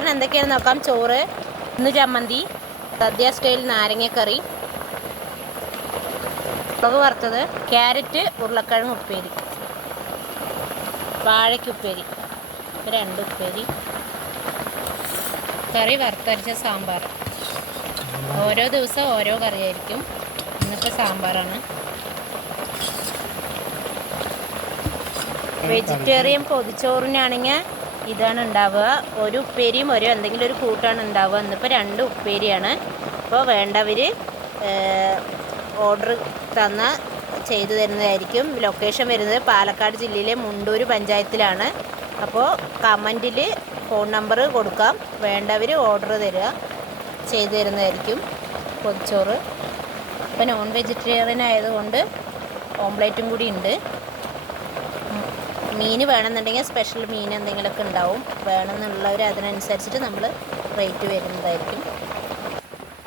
എന്തൊക്കെയാണെന്ന് നോക്കാം. ചോറ്, ഇന്ന് ചമ്മന്തി, സദ്യ സ്റ്റൈൽ നാരങ്ങക്കറി, മുളക് വറുത്തത്, ക്യാരറ്റ് ഉരുളക്കിഴങ്ങ് ഉപ്പേരി, വാഴയ്ക്ക് ഉപ്പേരി, 2 ഉപ്പേരി, കറി വറുത്തരച്ച സാമ്പാർ. ഓരോ ദിവസം ഓരോ കറിയായിരിക്കും. ഇന്നിപ്പോൾ സാമ്പാറാണ്. വെജിറ്റേറിയൻ പൊതിച്ചോറിനാണെങ്കിൽ ഇതാണ് ഉണ്ടാവുക. ഒരു ഉപ്പേരിയും എന്തെങ്കിലും ഒരു കൂട്ടാണ് ഉണ്ടാവുക. ഇന്നിപ്പോൾ 2 ഉപ്പേരിയാണ്. അപ്പോൾ വേണ്ടവർ ഓർഡർ തന്നാൽ ചെയ്തു തരുന്നതായിരിക്കും. ലൊക്കേഷൻ വരുന്നത് പാലക്കാട് ജില്ലയിലെ മുണ്ടൂർ പഞ്ചായത്തിലാണ്. അപ്പോൾ കമൻറ്റിൽ ഫോൺ നമ്പർ കൊടുക്കാം. വേണ്ടവർ ഓർഡർ തരിക, ചെയ്തു തരുന്നതായിരിക്കും പൊതിച്ചോറ്. ഇപ്പോൾ നോൺ വെജിറ്റേറിയൻ ആയതുകൊണ്ട് ഓംപ്ലേറ്റും കൂടി ഉണ്ട്. മീൻ വേണമെന്നുണ്ടെങ്കിൽ സ്പെഷ്യൽ മീൻ എന്തെങ്കിലുമൊക്കെ ഉണ്ടാവും. വേണമെന്നുള്ളവർ അതിനനുസരിച്ചിട്ട് നമ്മൾ റേറ്റ് വരുന്നതായിരിക്കും.